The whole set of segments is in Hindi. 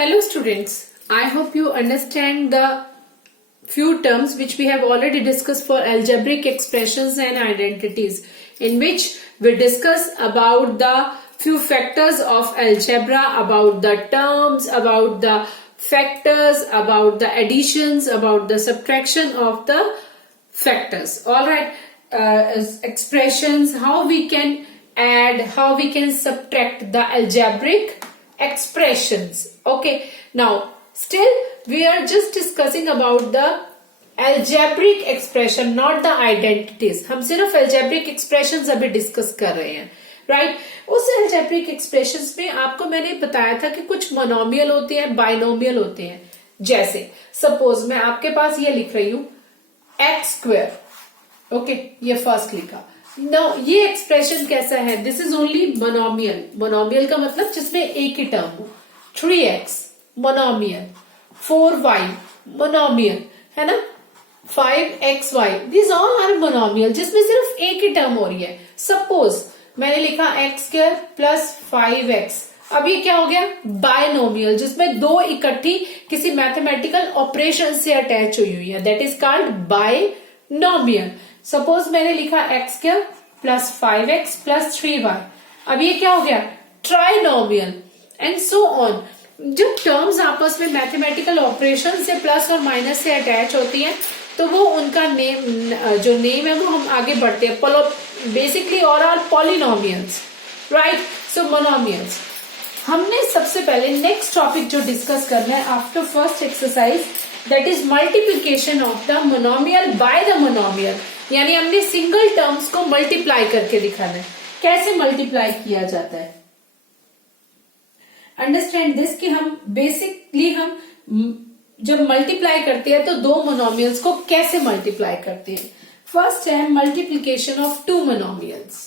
Hello students, I hope you understand the few terms which we have already discussed for algebraic expressions and identities, in which we discuss about the few factors of algebra, about the terms, about the factors, about the additions, about the subtraction of the factors. Alright, expressions, how we can add, how we can subtract the algebraic expressions. Okay, now still we are just discussing about the algebraic expression, not the identities. हम सिर्फ algebraic expressions अभी डिस्कस कर रहे हैं, राइट? उस algebraic expressions में आपको मैंने बताया था कि कुछ मोनोमियल होते हैं, बाइनोमियल होते हैं. जैसे सपोज मैं आपके पास ये लिख रही हूं एक्स स्क्वायर. ओके, ये फर्स्ट लिखा. नाउ ये एक्सप्रेशन कैसा है? This is only monomial. Monomial का मतलब जिसमें एक ही टर्म हो. 3x मोनोमियल, 4y मोनोमियल, है ना, 5xy, this all are monomial, जिसमें सिर्फ एक ही टर्म हो रही है. सपोज मैंने लिखा एक्स स्क्वायर प्लस 5x. अब ये क्या हो गया? बायनोमियल, जिसमें दो इकट्ठी किसी मैथमेटिकल ऑपरेशन से अटैच हुई हुई है. That is called binomial. Suppose मैंने लिखा x square plus 5x plus 3y. अब ये क्या हो गया? Trinomial and so on. जब टर्म्स आपस में मैथमेटिकल ऑपरेशन से प्लस और माइनस से अटैच होती हैं तो वो उनका नेम, जो नेम है वो हम आगे बढ़ते हैं. बेसिकली और are polynomials, right? So monomials. हमने सबसे पहले नेक्स्ट टॉपिक जो डिस्कस करना है after first exercise, that is multiplication of the monomial by the monomial. यानी हमने सिंगल टर्म्स को मल्टीप्लाई करके दिखाना है. कैसे मल्टीप्लाई किया जाता है? अंडरस्टैंड दिस कि हम बेसिकली हम जब मल्टीप्लाई करते हैं तो दो मोनोमियल्स को कैसे मल्टीप्लाई करते हैं. फर्स्ट है multiplication of two monomials.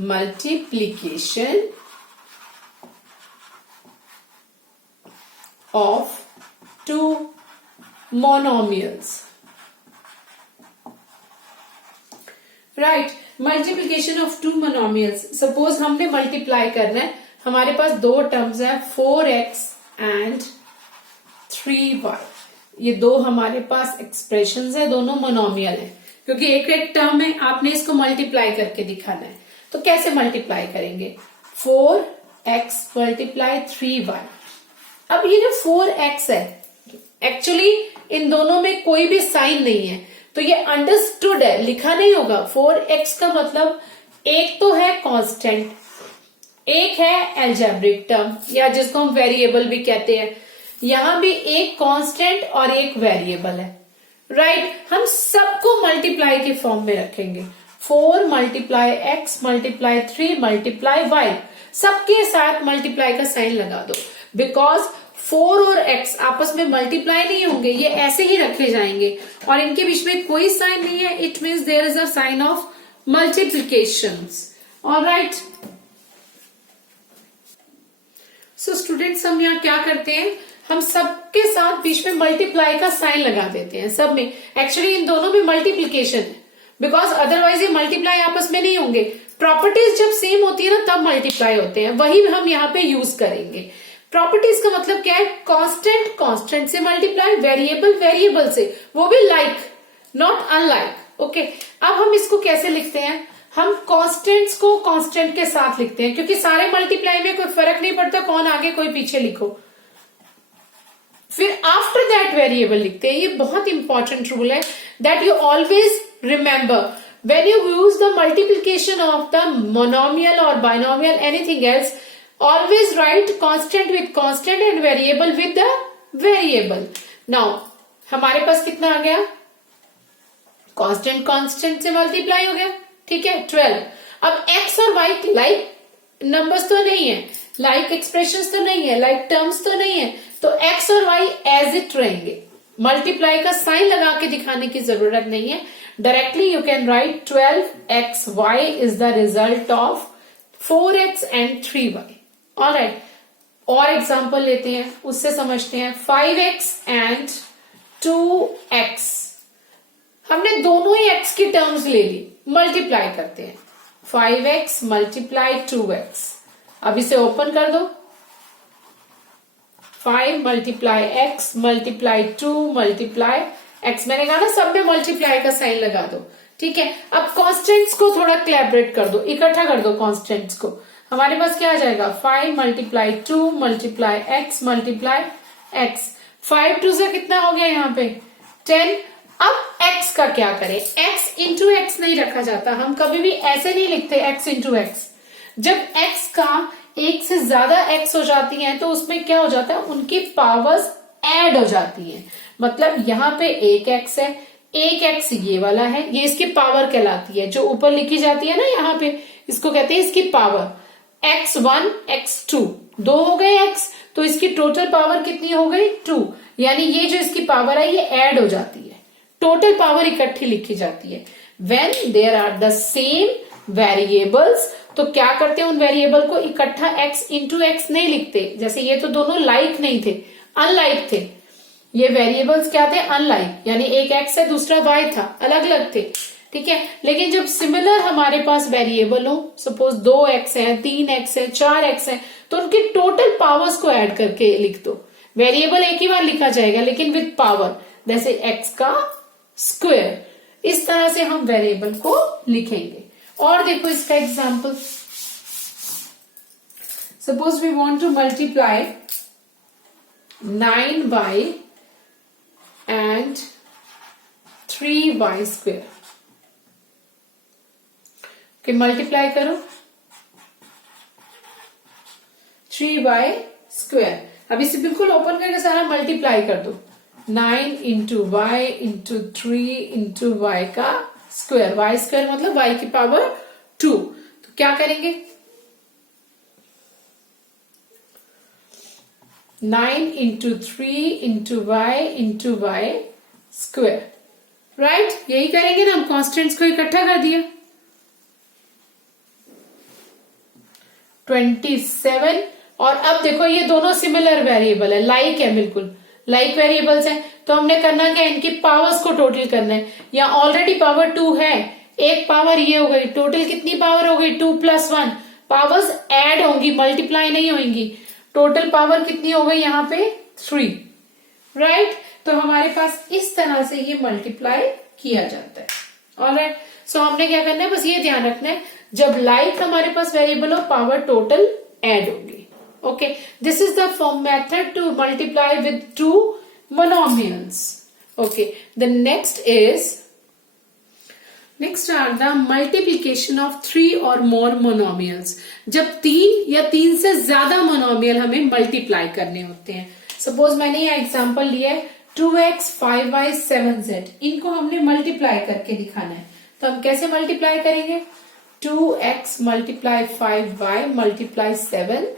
Multiplication of two monomials, right? Multiplication of two monomials. Suppose हमने मल्टीप्लाई करना है, हमारे पास दो टर्म्स है 4x एंड 3y. ये दो हमारे पास एक्सप्रेशंस है, दोनों मोनोमियल है. क्योंकि एक एक टर्म में आपने इसको मल्टीप्लाई करके दिखाना है. तो कैसे मल्टीप्लाई करेंगे? 4x multiply 3y. अब ये जो 4x है, एक्चुअली इन दोनों में कोई भी साइन नहीं है, तो ये अंडरस्टूड है, लिखा नहीं होगा. 4x का मतलब एक तो है कांस्टेंट, एक है एल्जेब्रिक टर्म, या जिसको हम वेरिएबल भी कहते हैं. यहां भी एक कांस्टेंट और एक वेरिएबल है, राइट? हम सबको मल्टीप्लाई के फॉर्म में रखेंगे. 4 multiply x multiply 3 multiply y. सबके साथ मल्टीप्लाई का साइन लगा दो, बिकॉज 4 और x आपस में मल्टीप्लाई नहीं होंगे, ये ऐसे ही रखे जाएंगे और इनके बीच में कोई साइन नहीं है. It means there is a sign of multiplications. Alright, so students हम यहाँ क्या करते हैं? हम सबके साथ बीच में मल्टीप्लाई का साइन लगा देते हैं. सब में एक्चुअली इन दोनों में मल्टीप्लीकेशन है, बिकॉज अदरवाइज ये मल्टीप्लाई आपस में नहीं होंगे. प्रॉपर्टीज जब सेम होती है ना तब मल्टीप्लाई होते हैं, वही हम यहाँ पे यूज करेंगे. प्रॉपर्टीज का मतलब क्या है? कांस्टेंट कांस्टेंट से मल्टीप्लाई, वेरिएबल वेरिएबल से, वो भी लाइक नॉट अनलाइक. ओके, अब हम इसको कैसे लिखते हैं? हम कांस्टेंट्स को कांस्टेंट के साथ लिखते हैं, क्योंकि सारे मल्टीप्लाई में कोई फर्क नहीं पड़ता कौन आगे कोई पीछे लिखो. फिर आफ्टर दैट वेरिएबल लिखते हैं. ये बहुत इंपॉर्टेंट रूल है that you always remember. when you use the multiplication of the monomial or binomial anything else, always write constant with constant and variable with the variable. now हमारे पास कितना आ गया? कांस्टेंट कांस्टेंट से मल्टीप्लाई हो गया, ठीक है, 12. अब x और y लाइक नंबर्स तो नहीं है, लाइक एक्सप्रेशंस तो नहीं है, लाइक टर्म्स तो नहीं है, तो x और y एज इट रहेंगे. मल्टीप्लाई का साइन लगा के दिखाने की जरूरत नहीं है. Directly you can write 12xy is the result of 4x and 3y. Alright, और एग्जांपल लेते हैं, उससे समझते हैं. 5x and 2x. हमने दोनों ही x की टर्म्स ले ली, मल्टीप्लाई करते हैं. 5x multiply 2x. अब इसे ओपन कर दो, 5 multiply x multiply 2 multiply x। मैंने कहा ना सब में मल्टीप्लाई का साइन लगा दो, ठीक है। अब कॉन्स्टेंट्स को थोड़ा कोलैबोरेट कर दो, इकट्ठा कर दो कॉन्स्टेंट्स को। हमारे पास क्या आ जाएगा 5 multiply 2 multiply x multiply x। 5 2 से कितना हो गया यहाँ पे 10। अब x का क्या करें, x इंटू एक्स नहीं रखा जाता, हम कभी भी ऐसे नहीं लिखते x इंटू एक्स। जब x का एक से ज्यादा x हो जाती है तो उसमें क्या हो जाता है, उनकी पावर्स ऐड हो जाती है। मतलब यहाँ पे एक x है, एक x ये वाला है, ये इसकी पावर कहलाती है। जो ऊपर लिखी जाती है ना यहाँ पे, इसको कहते हैं इसकी पावर। x1 x2 दो हो गए x, तो इसकी टोटल पावर कितनी हो गई 2। यानी ये जो इसकी पावर है ये ऐड हो जाती है, टोटल पावर इकट्ठी लिखी जाती है। When there are the same variables, तो क्या करते हैं उन वेरिएबल को इकट्ठा x इंटू एक्स नहीं लिखते। जैसे ये तो दोनों लाइक नहीं थे, अनलाइक थे। ये वेरिएबल्स क्या थे, अनलाइक, यानी एक x है दूसरा y था, अलग अलग थे, ठीक है। लेकिन जब सिमिलर हमारे पास वेरिएबल हो, सपोज 2x है, 3x है, 4x है, तो उनकी टोटल पावर्स को ऐड करके लिख दो। वेरिएबल एक ही बार लिखा जाएगा लेकिन विद पावर, जैसे x का स्क्वायर। इस तरह से हम वेरिएबल को लिखेंगे। और देखो इसका example, suppose we want to multiply 9y and 3y square. Okay, multiply करो 3y स्क्वायर। अब इसे बिल्कुल ओपन करके सारा मल्टीप्लाई कर दो। 9 into y into 3 into y का स्क्वायर। वाई स्क्वायर मतलब y की पावर 2। तो क्या करेंगे 9 into 3 into y square, right. यही करेंगे ना, हम कॉन्स्टेंट्स को इकट्ठा कर दिया। 27। और अब देखो ये दोनों सिमिलर वेरिएबल है, लाइक है, बिल्कुल लाइक वेरिएबल्स हैं। तो हमने करना क्या, इनकी पावर्स को टोटल करना है। या ऑलरेडी पावर 2 है, एक पावर ये हो गई, टोटल कितनी पावर हो गई 2 + 1। पावर्स ऐड होंगी, मल्टीप्लाई नहीं होंगी। टोटल पावर कितनी हो गई यहाँ पे 3, राइट। तो हमारे पास इस तरह से ये मल्टीप्लाई किया जाता है। ऑलराइट, सो हमने क्या करना है, बस ये ध्यान रखना है, जब लाइक हमारे पास वेरिएबल हो पावर टोटल ऐड होगी। Okay, this is the method to multiply with two monomials. Okay, the next are the multiplication of 3 or more monomials. जब 3 या 3 से ज्यादा मोनोमियल हमें मल्टीप्लाई करने होते हैं। सपोज मैंने यह एग्जांपल लिया है 2x 5y 7z, इनको हमने मल्टीप्लाई करके दिखाना है। तो हम कैसे मल्टीप्लाई करेंगे, 2x multiply 5y multiply 7z।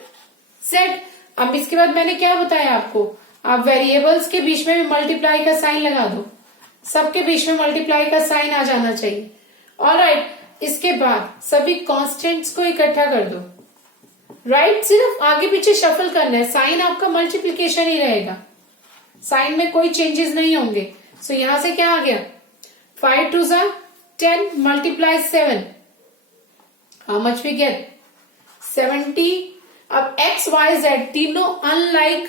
अब इसके बाद मैंने क्या बताया आपको, आप वेरिएबल्स के बीच में भी मल्टीप्लाई का साइन लगा दो, सबके बीच में मल्टीप्लाई का साइन आ जाना चाहिए। ऑलराइट, इसके बाद सभी कांस्टेंट्स को इकट्ठा कर दो, राइट। सिर्फ आगे पीछे शफल करना है, साइन आपका मल्टीप्लीकेशन ही रहेगा, साइन में कोई चेंजेस नहीं होंगे। सो यहां से क्या आ गया 5 2 10 multiply 7, how much we get 70। अब x y z तीनों अनलाइक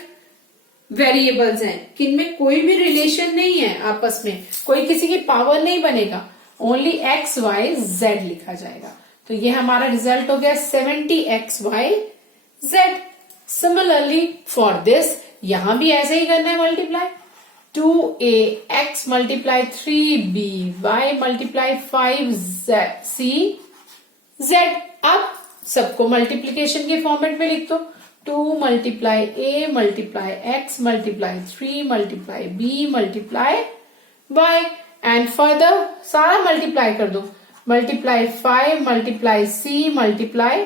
वेरिएबल्स हैं, किनमें कोई भी रिलेशन नहीं है आपस में, कोई किसी की पावर नहीं बनेगा, ओनली x y z लिखा जाएगा। तो ये हमारा रिजल्ट हो गया 70 x y z। Similarly for this यहां भी ऐसे ही करना है multiply, 2ax multiply 3by multiply 5c z। अब सबको मल्टीप्लीकेशन के फॉर्मेट में लिख दो, 2 multiply a multiply x multiply 3 multiply b multiply y and further सारा मल्टीप्लाई कर दो, multiply 5 multiply c multiply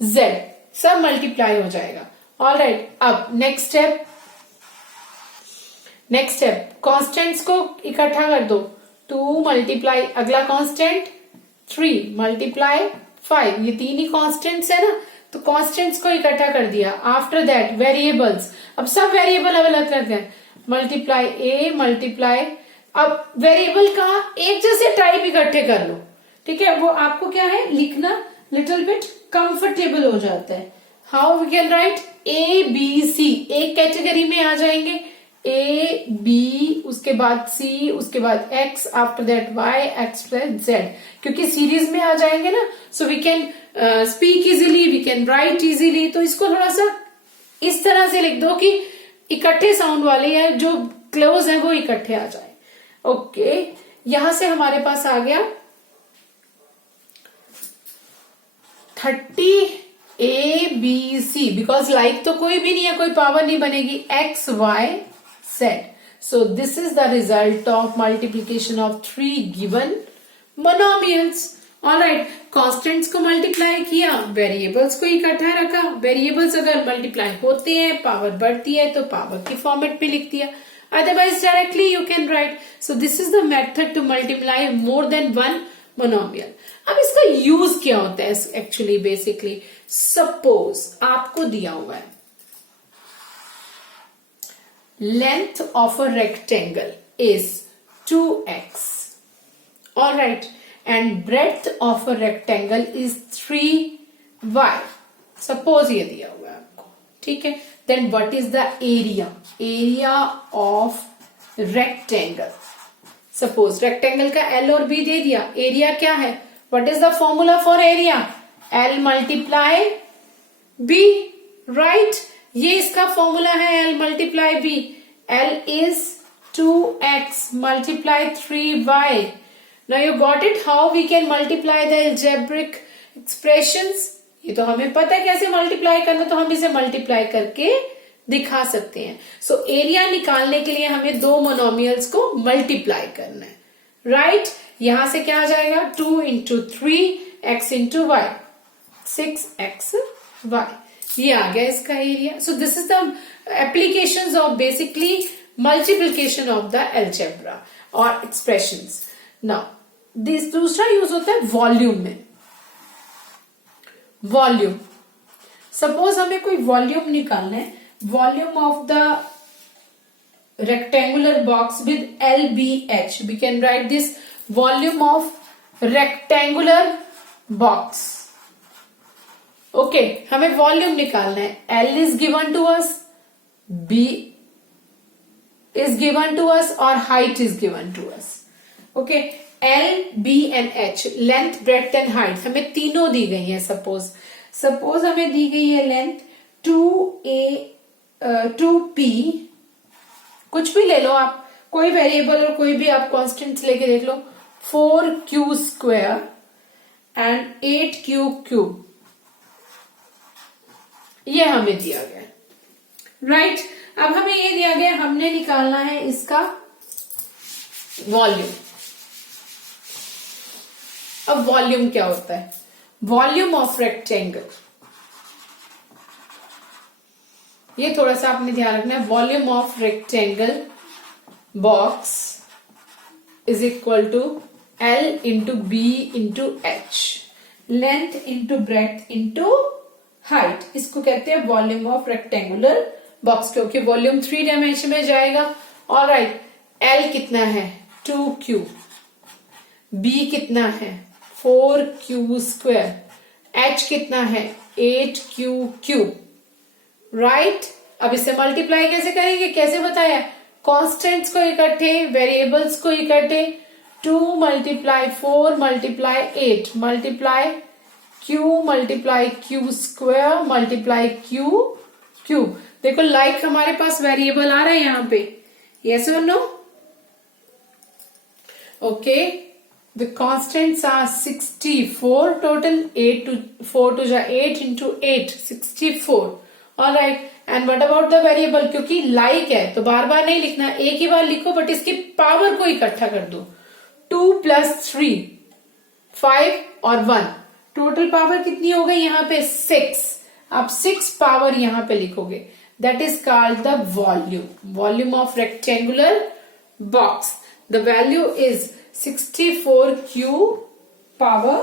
z, सब मल्टीप्लाई हो जाएगा। ऑलराइट, अब नेक्स्ट स्टेप कॉन्स्टेंट्स को इकट्ठा कर दो, 2 मल्टीप्लाई अगला कॉन्स्टेंट 3 मल्टीप्लाई 5, ये तीन ही कॉन्स्टेंट्स है ना, तो कॉन्स्टेंट्स को इकट्ठा कर दिया। आफ्टर दैट वेरिएबल्स, अब सब वेरिएबल अलग अलग है, मल्टीप्लाई a मल्टीप्लाई, अब वेरिएबल का एक जैसे टाइप इकट्ठे कर लो, ठीक है। वो आपको क्या है लिखना लिटिल बिट कंफर्टेबल हो जाता है, how we can write a b c, एक कैटेगरी में आ जाएंगे, ए बी, उसके बाद सी, उसके बाद x, after that y, x plus z, क्योंकि सीरीज में आ जाएंगे ना, so we can speak easily, we can write easily. तो इसको थोड़ा सा इस तरह से लिख दो कि इकट्ठे साउंड वाले या जो क्लोज है वो इकट्ठे आ जाए। ओके, यहां से हमारे पास आ गया 30 a b c, because like तो कोई भी नहीं है, कोई पावर नहीं बनेगी, x y z. So this is the result of multiplication of 3 given monomials. Alright, constants को मल्टीप्लाई किया, वेरिएबल्स को इकट्ठा रखा, वेरिएबल्स अगर मल्टीप्लाई होते हैं, पावर बढ़ती है तो पावर की फॉर्मेट में लिख दिया, otherwise directly you can write. So this is the method to multiply more than one monomial. अब इसका यूज क्या होता है एक्चुअली बेसिकली, सपोज आपको दिया हुआ है length of a rectangle is 2x, alright, and breadth of a rectangle is 3y, suppose ये दिया हुआ है आपको, ठीक है। Then what is the area, area of rectangle, suppose rectangle का एल और बी दे दिया, एरिया क्या है, what is the formula for area, l multiply b, right, ये इसका फॉर्मूला है, l multiply b, l is 2x multiply 3y। Now you got it, how we can multiply the algebraic expressions, ये तो हमें पता है कैसे मल्टीप्लाई करना, तो हम इसे मल्टीप्लाई करके दिखा सकते हैं। सो एरिया निकालने के लिए हमें दो मोनोमियल्स को मल्टीप्लाई करना है, राइट। यहां से क्या आ जाएगा, 2 into 3x into Y, 6x y, ये आ गया इसका area. So this is the applications of basically multiplication of the algebra और एक्सप्रेशंस। नाउ दिस दूसरा यूज होता है वॉल्यूम में। वॉल्यूम, सपोज हमें कोई वॉल्यूम निकालना है, volume of the rectangular box with LBH, we can write this volume of rectangular box. Okay, हमें वॉल्यूम निकालना है, L is given to us, B is given to us और height is given to us. Okay, L, B and H, length, breadth and height हमें तीनों दी गई है। सपोज हमें दी गई है लेंथ 2p, कुछ भी ले लो आप, कोई वेरिएबल और कोई भी आप कॉन्स्टेंट्स लेके देख लो, 4q square and 8q cube, ये हमें दिया गया, राइट। अब हमें ये दिया गया, हमने निकालना है इसका वॉल्यूम। अब वॉल्यूम क्या होता है, वॉल्यूम ऑफ रेक्टेंगल, ये थोड़ा सा आपने ध्यान रखना है, volume of rectangle box is equal to L into B into H, length into breadth into height, इसको कहते हैं वॉल्यूम ऑफ रेक्टेंगुलर बॉक्स, क्योंकि वॉल्यूम 3 डायमेंशन में जाएगा। ऑलराइट, L कितना है 2q, B कितना है 4q स्क्वायर, H कितना है 8q क्यूब, राइट। अब इसे मल्टीप्लाई कैसे करेंगे, कैसे बताया, कॉन्स्टेंट्स को इकट्ठे, वेरिएबल्स को इकट्ठे, 2 multiply 4 multiply 8 multiply q multiply q square multiply q cube. देखो लाइक हमारे पास वेरिएबल आ रहा है यहाँ पे, यस और no. Okay, the constants are 64 total, 8 to 4 to 8 into 8 64, alright. And what about the variable, क्योंकि लाइक है तो बार बार नहीं लिखना, एक ही बार लिखो, बट इसकी पावर को इकट्ठा कर दो, 2 + 3 5 और 1, टोटल पावर कितनी हो गई यहाँ पे 6, आप 6 पावर यहाँ पे लिखोगे, that is called the volume of rectangular box. The value is 64q power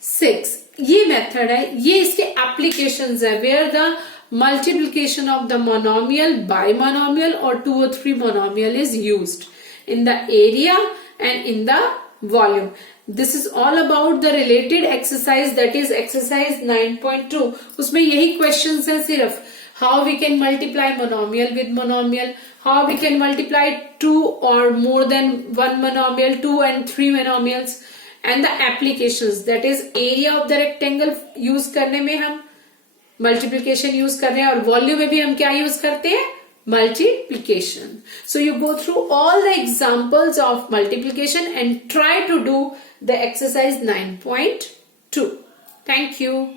6. ये मेथड है, ये इसके एप्लीकेशंस है, where the multiplication of the monomial, bimonomial or 2 or 3 monomial is used in the area and in the volume. This is all about the related exercise, that is exercise 9.2. उसमें यही क्वेश्चंस हैं सिर्फ. How we can multiply monomial with monomial, how we can multiply two or more than one monomial, 2 and 3 monomials, and the applications, that is area of the rectangle use करने में हम multiplication use कर रहे हैं, और वॉल्यूम में भी हम क्या यूज करते हैं, multiplication. So you go through all the examples of multiplication and try to do the exercise 9.2. Thank you.